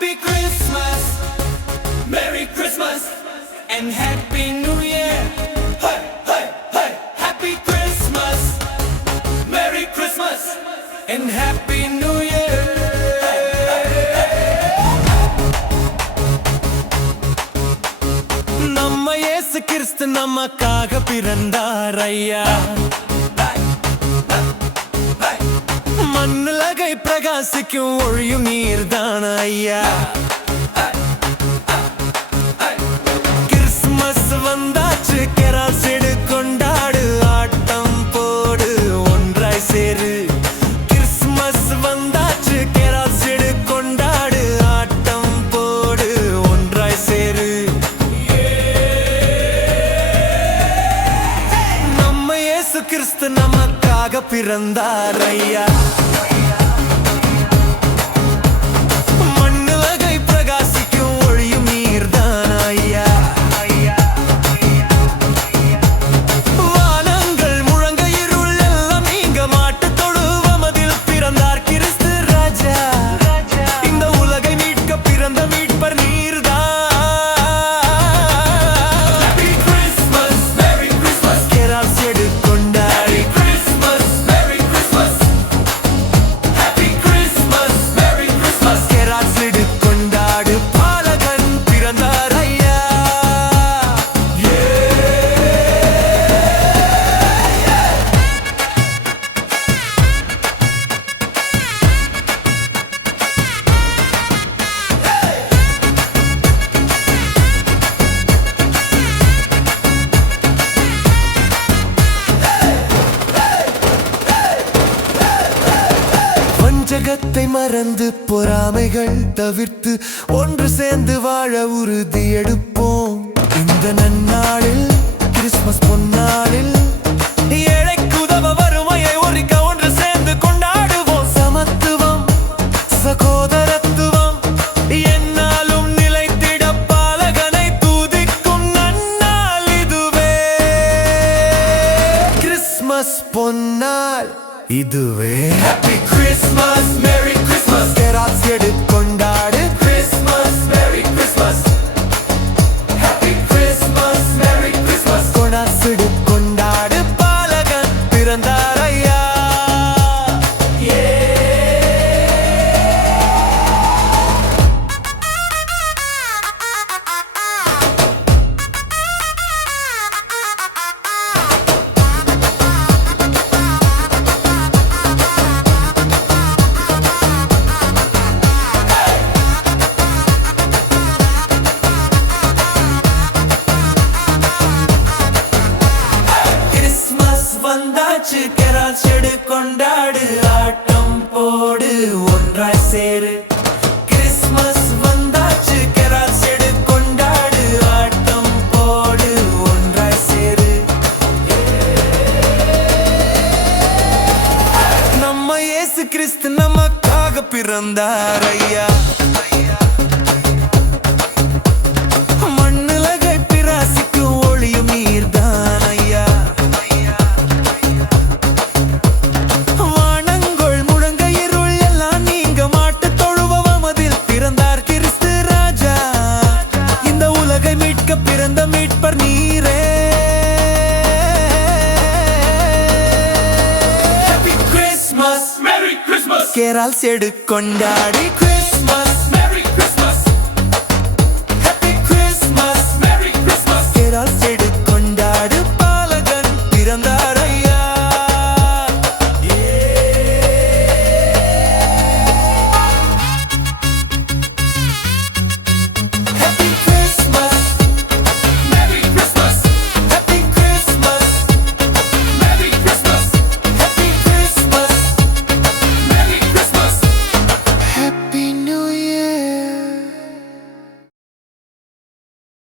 Happy Christmas, Merry Christmas, and Happy New Year. Hey, hey, hey. Happy Christmas, Merry Christmas, and Happy New Year. நம்ம இயேசு கிறிஸ்து நமக்காக பிறந்தார் ஐயா. மண்ணுலகை பிரகாசிக்கும் ஒளியும் நீர்தான் ஐயா. கிறிஸ்மஸ் வந்தாச்சு, கெராசிடு கொண்டாடு, ஆட்டம் போடு, ஒன்றாய் சேரு. கிறிஸ்மஸ் வந்தாச்சு, கெராசிடு கொண்டாடு, ஆட்டம் போடு, ஒன்றாய் சேரு. நம்ம இயேசு கிறிஸ்து நமக்காக பிறந்தார் ஐயா. மண்ணுலகை பிரகாசிக்கும் ஒளியும் நீர்தான் ஐயா. வானங்கள் முழங்க, இருள் எல்லாம் நீங்க, மாட்டு தொழுவமதில் பிறந்தார் கிறிஸ்து ராஜா. இந்த உலகை மீட்க பிறந்த மீட்பர் நீர்தான். Happy Christmas, Merry Christmas, கெராஸ் எடுக்கொண்டாடி. Christmas, Merry Christmas, Happy Christmas, Merry Christmas, கெராஸ் எடுக்கொண்டாடு, பாலகன் பிறந்தார் ஐயா. வஞ்சகத்தை மறந்து பொறாமைகள் தவிர்த்து ஒன்று சேர்ந்து வாழ உறுதி எடுப்போம். இந்த நன்னாளில், கிறிஸ்மஸ் பொன்னாளில், ஏழைக்கு உதவ வறுமையை ஒழிக்க ஒன்று சேர்ந்து கொண்டாடுவோம். சமத்துவம், சகோதரத்துவம் என்னாலும் நிலைத்திட பாலகனை தூதிக்கும் நன்னாள் இதுவே. கிறிஸ்மஸ் பொன்னாள் இதுவே. Happy Christmas, Merry Christmas, கெராஸ் எடுக்கொண்டாடு. Christmas, Merry Christmas, Happy Christmas, Merry Christmas, கொடாஸ் எடுக்கொண்டாடு, பாலகன் பிறந்தார் ஐயா. வந்தாச்சு, கெராஸ் எடுக்கொண்டாடு, ஆட்டம் போடு, ஒன்றாய் சேரு. கிறிஸ்மஸ் வந்தாச்சு, கெராஸ் எடுக்கொண்டாடு, ஆட்டம் போடு, ஒன்றாய் சேரு. நம்ம இயேசு கிறிஸ்து நமக்காக பிறந்தார் ஐயா. மண்ணுலகை பிரகாசிக்கும் ஒளியும் நீர்தான் ஐயா. வானங்கள் முழங்க, இருள் எல்லாம் நீங்க, மாட்டு தொழுவமதில் பிறந்தார் கிறிஸ்து ராஜா. இந்த உலகை மீட்க பிறந்த மீட்பர் நீரே. Happy Christmas, Merry Christmas, கெராஸ் எடுக்கொண்டாடி.